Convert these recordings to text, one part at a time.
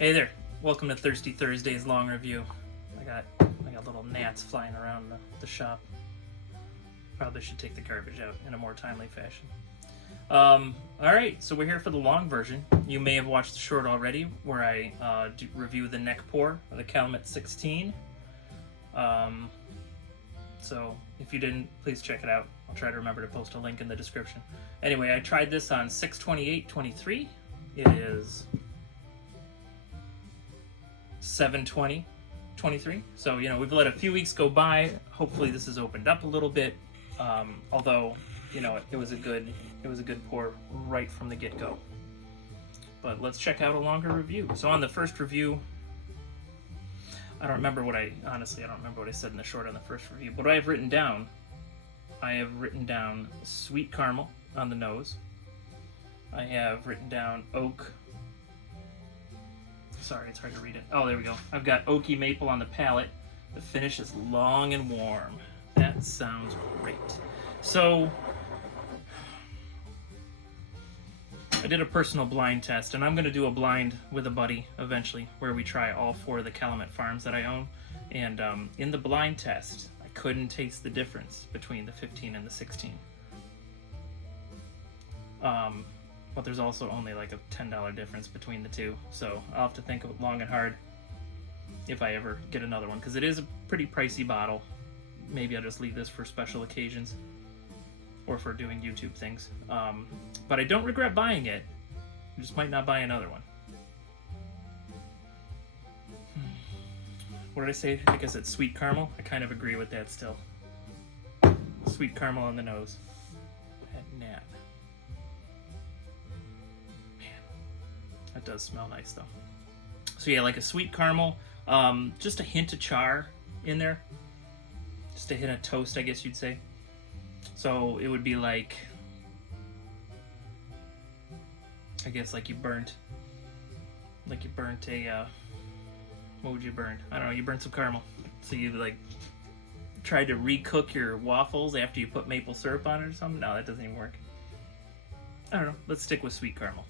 Hey there, welcome to Thirsty Thursday's long review. I got little gnats flying around the shop. Probably should take the garbage out in a more timely fashion. Alright, so we're here for the long version. You may have watched the short already, where I review the neck pour of the Calumet 16. So if you didn't, please check it out. I'll try to remember to post a link in the description. Anyway, I tried this on 6/28/23. It is 7/20/23. So, we've let a few weeks go by. Hopefully this has opened up a little bit. Although, it was a good pour right from the get-go. But let's check out a longer review. So on the first review, I don't remember what I said in the short on the first review. But what I have written down, sweet caramel on the nose. I have written down oak. Sorry, it's hard to read it. Oh, there we go. I've got oaky maple on the palate. The finish is long and warm. That sounds great. So, I did a personal blind test, and I'm going to do a blind with a buddy eventually, where we try all 4 of the Calumet farms that I own. And in the blind test, I couldn't taste the difference between the 15 and the 16. But there's also only like a $10 difference between the two, so I'll have to think of it long and hard if I ever get another one, because it is a pretty pricey bottle. Maybe I'll just leave this for special occasions or for doing YouTube things. But I don't regret buying it. I just might not buy another one. What did I say? I guess it's sweet caramel. I kind of agree with that still. Sweet caramel on the nose. That gnat. That does smell nice though. So yeah, like a sweet caramel, just a hint of char in there. Just a hint of toast, I guess you'd say. So it would be like, I guess like you burnt a, what would you burn? I don't know, you burnt some caramel. So you like tried to recook your waffles after you put maple syrup on it or something? No, that doesn't even work. I don't know, let's stick with sweet caramel.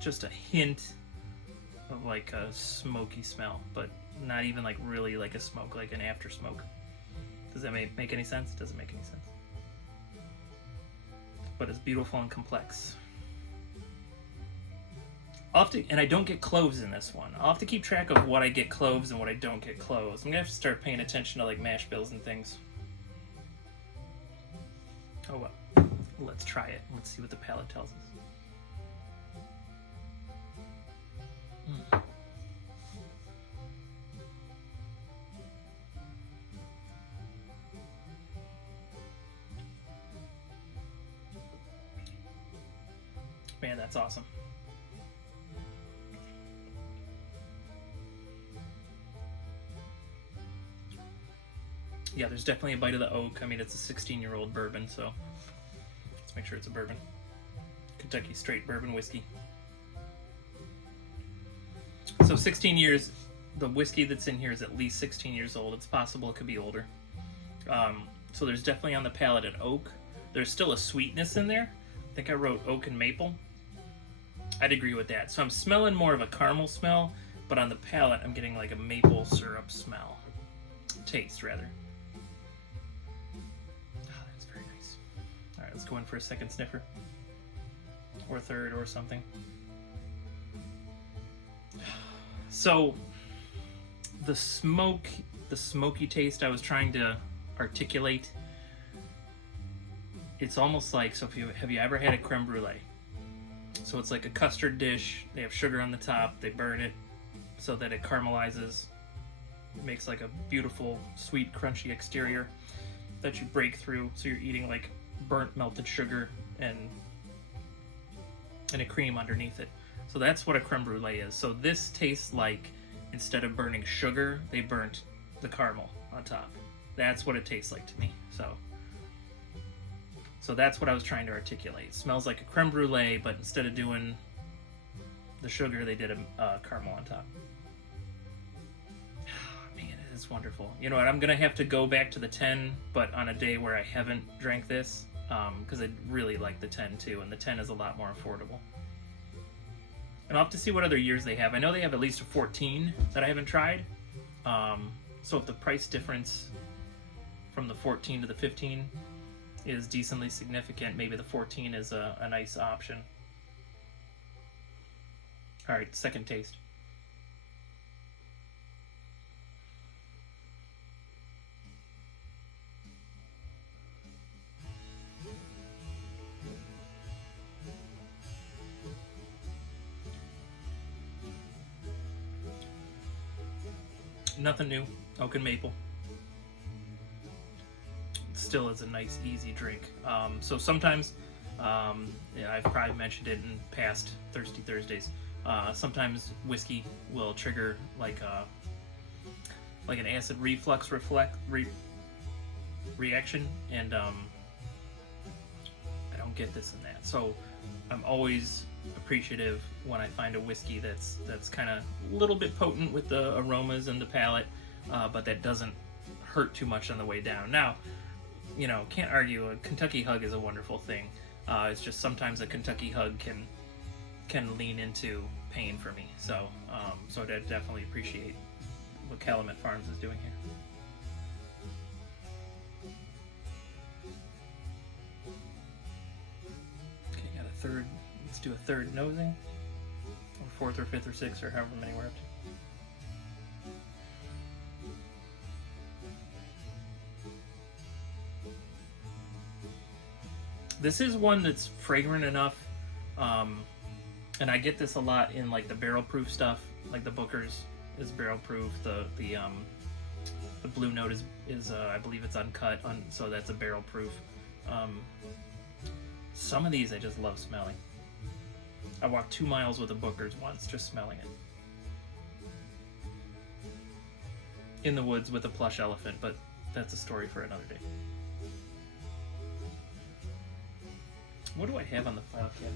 Just a hint of like a smoky smell, but not even like really like a smoke, like an after smoke. Does that make any sense? It doesn't make any sense. But it's beautiful and complex. And I don't get cloves in this one. I'll have to keep track of what I get cloves and what I don't get cloves. I'm gonna have to start paying attention to like mash bills and things. Oh well, let's try it. Let's see what the palate tells us. Man, that's awesome. Yeah, there's definitely a bite of the oak. I mean, it's a 16-year-old bourbon, so let's make sure it's a bourbon. Kentucky straight bourbon whiskey. So 16 years, the whiskey that's in here is at least 16 years old. It's possible it could be older. So there's definitely on the palate an oak. There's still a sweetness in there. I think I wrote oak and maple. I'd agree with that. So I'm smelling more of a caramel smell, but on the palate I'm getting like a maple syrup smell. Taste, rather. Oh, that's very nice. Alright, let's go in for a second sniffer. Or third or something. So the smoky taste I was trying to articulate, it's almost like, so have you ever had a creme brulee? So it's like a custard dish. They have sugar on the top. They burn it so that it caramelizes. It makes like a beautiful, sweet, crunchy exterior that you break through. So you're eating like burnt melted sugar and a cream underneath it. So that's what a creme brulee is. So this tastes like, instead of burning sugar, they burnt the caramel on top. That's what it tastes like to me. So that's what I was trying to articulate. It smells like a creme brulee, but instead of doing the sugar, they did a caramel on top. Man, it is wonderful. You know what? I'm gonna have to go back to the 10, but on a day where I haven't drank this, because I really like the 10 too, and the 10 is a lot more affordable. And I'll have to see what other years they have. I know they have at least a 14 that I haven't tried. So if the price difference from the 14 to the 15 is decently significant, maybe the 14 is a nice option. All right, second taste. Nothing new. Oak and maple. Still is a nice, easy drink. So sometimes, yeah, I've probably mentioned it in past Thirsty Thursdays. Sometimes whiskey will trigger like an acid reflux reaction, and I don't get this and that. So I'm always appreciative when I find a whiskey that's kind of a little bit potent with the aromas and the palate, but that doesn't hurt too much on the way down. Now, you know, can't argue. A Kentucky Hug is a wonderful thing. It's just sometimes a Kentucky Hug can lean into pain for me. So so I definitely appreciate what Calumet Farms is doing here. Okay, got a third. Let's do a third nosing, or fourth, or fifth, or sixth, or however many we're up to. This is one that's fragrant enough, and I get this a lot in like the barrel proof stuff, like the Booker's is barrel proof. The Blue Note is I believe it's uncut, so that's a barrel proof. Some of these I just love smelling. I walked 2 miles with a Booker's once, just smelling it. In the woods with a plush elephant, but that's a story for another day. What do I have on the file cabinet?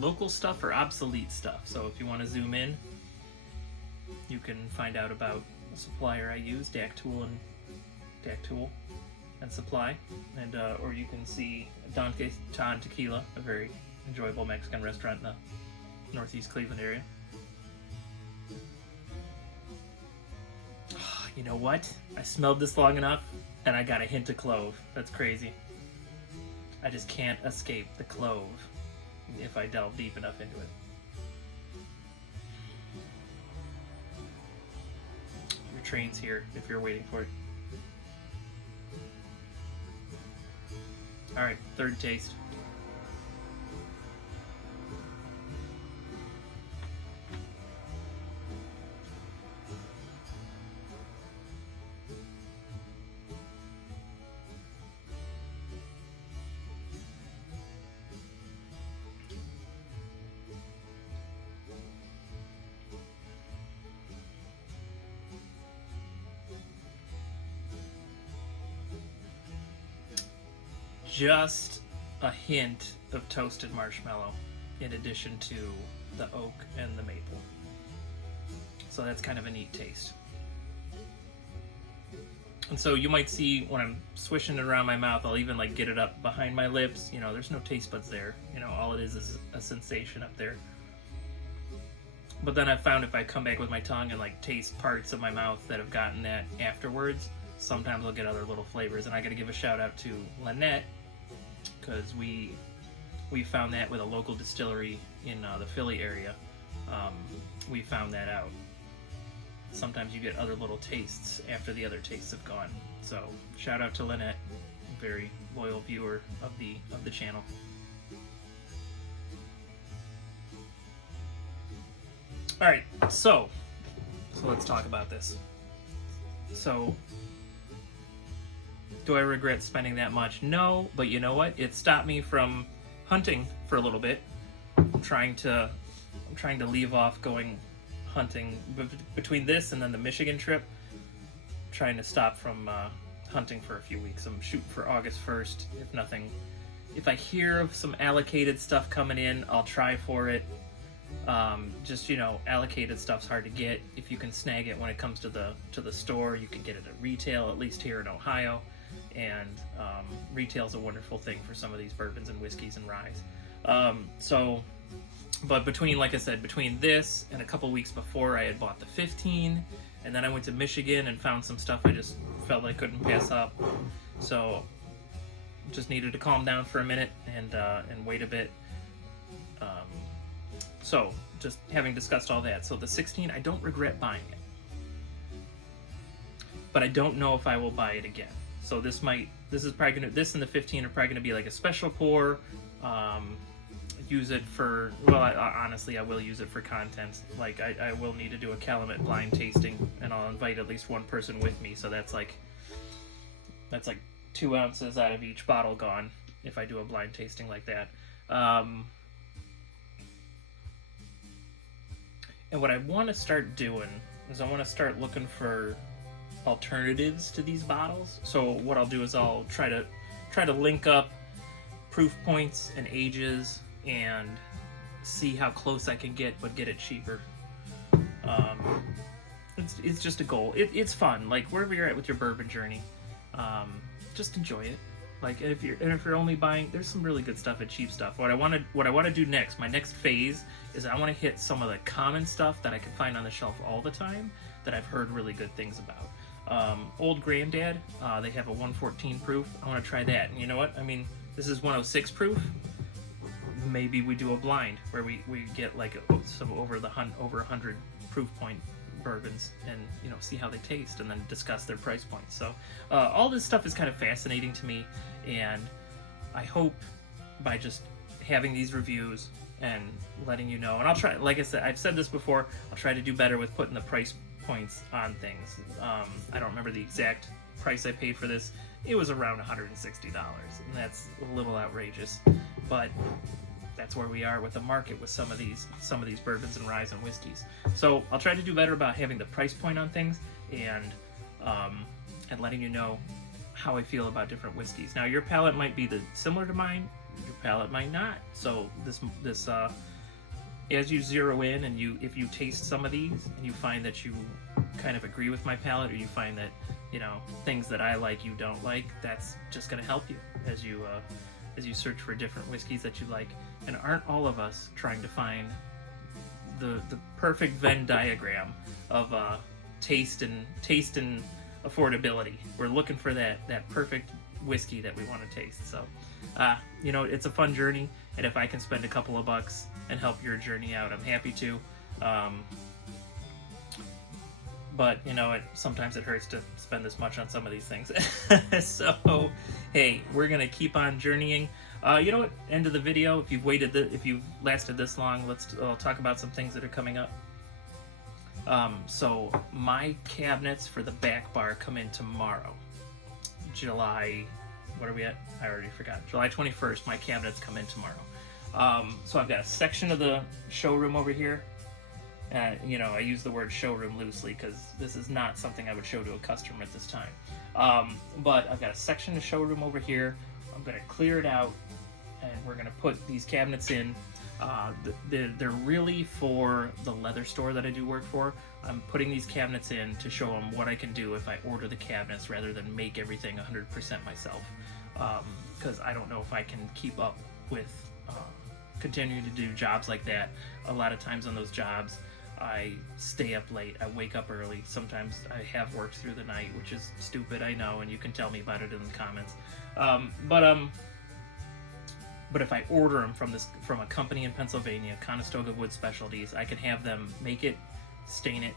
Local stuff or obsolete stuff. So if you want to zoom in, you can find out about a supplier I use, DAC Tool and Supply, and or you can see Don Tan Tequila, a very enjoyable Mexican restaurant in the Northeast Cleveland area. You know what? I smelled this long enough, and I got a hint of clove. That's crazy. I just can't escape the clove if I delve deep enough into it. Your train's here if you're waiting for it. Alright, third taste. Just a hint of toasted marshmallow in addition to the oak and the maple. So that's kind of a neat taste. And so you might see when I'm swishing it around my mouth, I'll even like get it up behind my lips. You know, there's no taste buds there. You know, all it is a sensation up there. But then I've found if I come back with my tongue and like taste parts of my mouth that have gotten that afterwards, sometimes I'll get other little flavors. And I got to give a shout out to Lynette, because we found that with a local distillery in the Philly area. We found that out. Sometimes you get other little tastes after the other tastes have gone. So shout out to Lynette, very loyal viewer of the channel. All right, so let's talk about this. So, do I regret spending that much? No, but you know what? It stopped me from hunting for a little bit. I'm trying to leave off going hunting between this and then the Michigan trip. I'm trying to stop from hunting for a few weeks. I'm shooting for August 1st. If I hear of some allocated stuff coming in, I'll try for it. Just, you know, allocated stuff's hard to get. If you can snag it when it comes to the store, you can get it at retail, at least here in Ohio. and retail's a wonderful thing for some of these bourbons and whiskeys and ryes. But between, like I said, between this and a couple weeks before, I had bought the 15, and then I went to Michigan and found some stuff I just felt I couldn't pass up. So just needed to calm down for a minute and wait a bit. So just having discussed all that, so the 16, I don't regret buying it, but I don't know if I will buy it again. So this and the 15 are probably gonna be like a special pour. Use it for, well, honestly, I will use it for content. Like, I will need to do a Calumet blind tasting, and I'll invite at least one person with me, so that's like 2 ounces out of each bottle gone if I do a blind tasting like that. And what I want to start doing is I want to start looking for alternatives to these bottles. So what I'll do is I'll try to link up proof points and ages and see how close I can get, but get it cheaper. It's just a goal. It's fun. Like, wherever you're at with your bourbon journey, just enjoy it. Like, if you're only buying, there's some really good stuff at cheap stuff. What I want to do next, my next phase, is I want to hit some of the common stuff that I can find on the shelf all the time that I've heard really good things about. Old Granddad, they have a 114 proof. I want to try that. And you know what? I mean, this is 106 proof. Maybe we do a blind where we get like some over 100 proof point bourbons and, you know, see how they taste and then discuss their price points. So all this stuff is kind of fascinating to me, and I hope by just having these reviews and letting you know, and I'll try, like I said, I've said this before, I'll try to do better with putting the price points on things. I don't remember the exact price I paid for this. It was around $160, and that's a little outrageous, but that's where we are with the market with some of these bourbons and ryes and whiskeys. So I'll try to do better about having the price point on things and letting you know how I feel about different whiskeys. Now, your palate might be similar to mine, your palate might not. So this as you zero in and if you taste some of these and you find that you kind of agree with my palate, or you find that, you know, things that I like you don't like, that's just going to help you as you search for different whiskeys that you like. And aren't all of us trying to find the perfect Venn diagram of taste and affordability? We're looking for that perfect whiskey that we want to taste. So, you know, it's a fun journey, and if I can spend a couple of bucks and help your journey out, I'm happy to. But, you know, sometimes it hurts to spend this much on some of these things. So, hey, we're going to keep on journeying. You know what? End of the video. If you've lasted this long, I'll talk about some things that are coming up. So, my cabinets for the back bar come in tomorrow. July, what are we at? I already forgot. July 21st, my cabinets come in tomorrow. So, I've got a section of the showroom over here. You know, I use the word showroom loosely because this is not something I would show to a customer at this time. But I've got a section of showroom over here. I'm going to clear it out, and we're going to put these cabinets in. They're really for the leather store that I do work for. I'm putting these cabinets in to show them what I can do if I order the cabinets rather than make everything 100% myself. Because I don't know if I can keep up with continuing to do jobs like that. A lot of times on those jobs, I stay up late, I wake up early. Sometimes I have worked through the night, which is stupid, I know, and you can tell me about it in the comments. But if I order them from a company in Pennsylvania, Conestoga Wood Specialties, I can have them make it, stain it,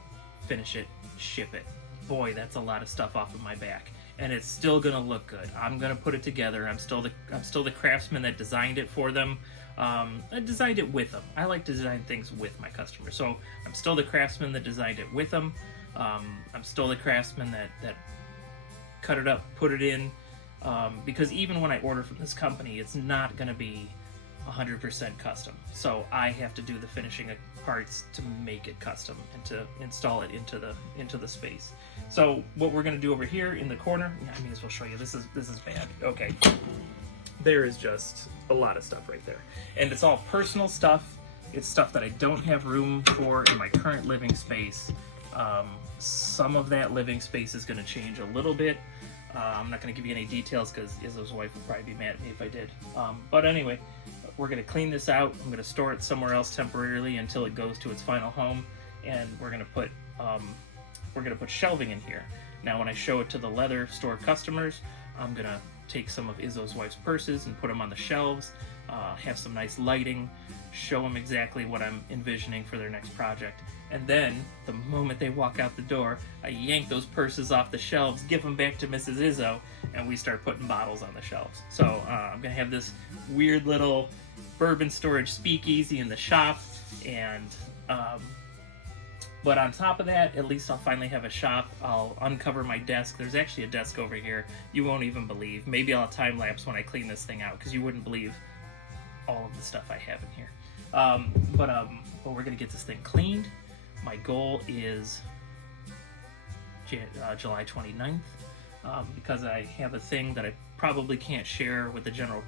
finish it, ship it. Boy, that's a lot of stuff off of my back, and it's still gonna look good. I'm gonna put it together. I'm still the craftsman that designed it for them. I designed it with them. I like to design things with my customers. So I'm still the craftsman that designed it with them. I'm still the craftsman that cut it up, put it in, because even when I order from this company, it's not going to be 100% custom. So I have to do the finishing parts to make it custom and to install it into the space. So what we're going to do over here in the corner, I may as well show you. This is bad. Okay. There is just a lot of stuff right there. And it's all personal stuff. It's stuff that I don't have room for in my current living space. Some of that living space is going to change a little bit. I'm not going to give you any details because Izzo's wife would probably be mad at me if I did. But anyway, we're going to clean this out. I'm going to store it somewhere else temporarily until it goes to its final home, and we're going to put shelving in here. Now, when I show it to the leather store customers, I'm going to take some of Izzo's wife's purses and put them on the shelves, have some nice lighting, show them exactly what I'm envisioning for their next project. And then, the moment they walk out the door, I yank those purses off the shelves, give them back to Mrs. Izzo, and we start putting bottles on the shelves. So, I'm going to have this weird little bourbon storage speakeasy in the shop, and but on top of that, at least I'll finally have a shop. I'll uncover my desk. There's actually a desk over here you won't even believe. Maybe I'll time-lapse when I clean this thing out, because you wouldn't believe all of the stuff I have in here. But we're going to get this thing cleaned. My goal is July 29th, because I have a thing that I probably can't share with the general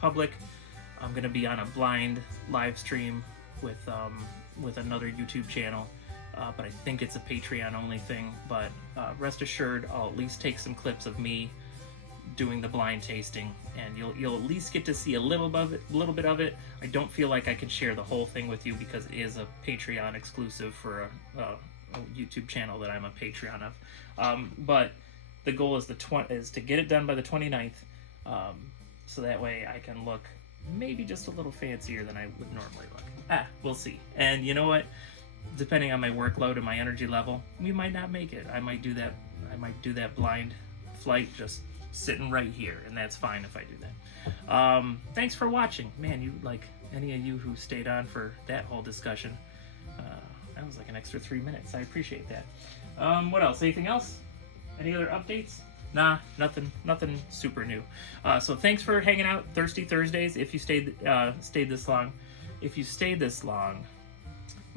public. I'm going to be on a blind live stream with another YouTube channel, but I think it's a Patreon only thing. But rest assured, I'll at least take some clips of me doing the blind tasting, and you'll at least get to see a little bit of it. I don't feel like I can share the whole thing with you because it is a Patreon exclusive for a YouTube channel that I'm a Patreon of. But the goal is to get it done by the 29th, so that way I can look maybe just a little fancier than I would normally look. We'll see. And you know what? Depending on my workload and my energy level, we might not make it. I might do that blind flight just sitting right here, and that's fine if I do that. Thanks for watching. Man, you, like, any of you who stayed on for that whole discussion, that was like an extra 3 minutes. I appreciate that. What else? Anything else? Any other updates? Nah, nothing super new. So thanks for hanging out Thirsty Thursdays. If you stayed this long,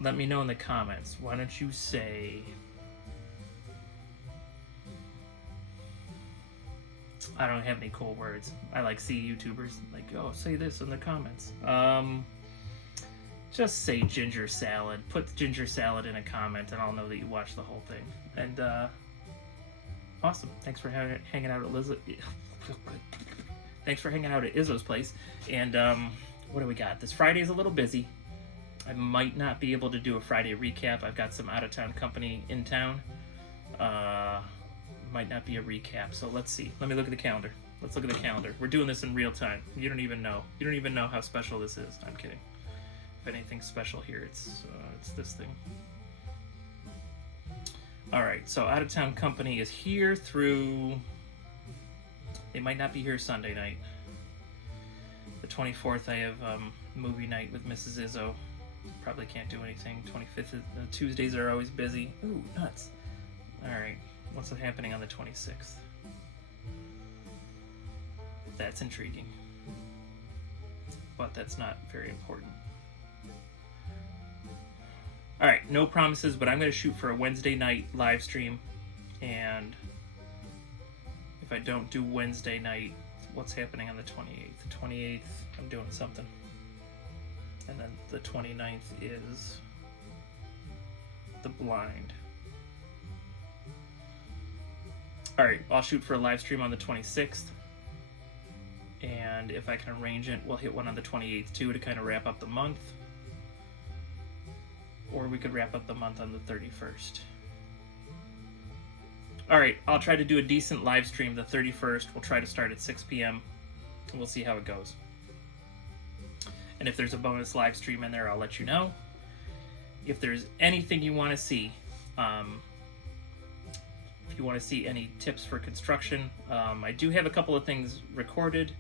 let me know in the comments. Why don't you say, I don't have any cool words. I like see YouTubers like, oh, say this in the comments. Just say ginger salad. Put ginger salad in a comment, and I'll know that you watched the whole thing. And awesome. Thanks for hanging out at Thanks for hanging out at Izzo's place. And what do we got? This Friday is a little busy. I might not be able to do a Friday recap. I've got some out-of-town company in town. Might not be a recap, so let's see. Let me look at the calendar. Let's look at the calendar. We're doing this in real time. You don't even know. You don't even know how special this is. I'm kidding. If anything's special here, it's this thing. All right, so out-of-town company is here through... They might not be here Sunday night. The 24th, I have movie night with Mrs. Izzo. Probably can't do anything. 25th, Tuesdays are always busy. Ooh, nuts. All right, what's happening on the 26th? That's intriguing. But that's not very important. All right, no promises, but I'm going to shoot for a Wednesday night live stream. And if I don't do Wednesday night, what's happening on the 28th? The 28th, I'm doing something. And then the 29th is the blind. All right, I'll shoot for a live stream on the 26th. And if I can arrange it, we'll hit one on the 28th too to kind of wrap up the month. Or we could wrap up the month on the 31st. All right, I'll try to do a decent live stream the 31st. We'll try to start at 6 p.m. We'll see how it goes. And if there's a bonus live stream in there, I'll let you know. If there's anything you want to see, if you want to see any tips for construction, I do have a couple of things recorded,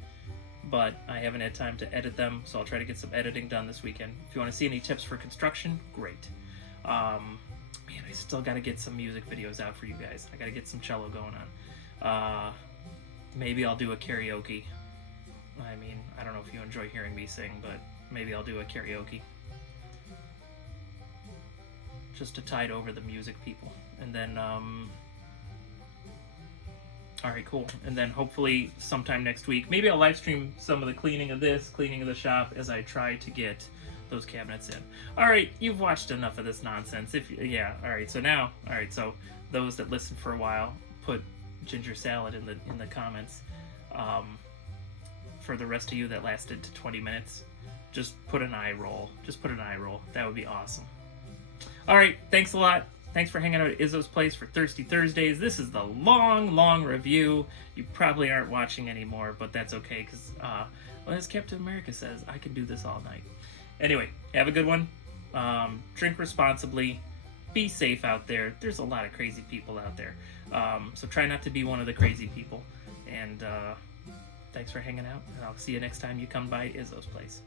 but I haven't had time to edit them, so I'll try to get some editing done this weekend. If you want to see any tips for construction, great. Man, I still got to get some music videos out for you guys. I got to get some cello going on. Maybe I'll do a karaoke. I mean, I don't know if you enjoy hearing me sing, but maybe I'll do a karaoke. Just to tide over the music people. And then, alright, cool. And then hopefully sometime next week, maybe I'll live stream some of the cleaning of the shop as I try to get those cabinets in. Alright, you've watched enough of this nonsense. Alright, so those that listen for a while, put ginger salad in the comments. For the rest of you that lasted to 20 minutes, just put an eye roll. Just put an eye roll. That would be awesome. All right, thanks a lot. Thanks for hanging out at Izzo's Place for Thirsty Thursdays. This is the long review. You probably aren't watching anymore, but that's okay, because, well, as Captain America says, I can do this all night. Anyway, have a good one. Drink responsibly. Be safe out there. There's a lot of crazy people out there. So try not to be one of the crazy people. And thanks for hanging out, and I'll see you next time you come by Izzo's Place.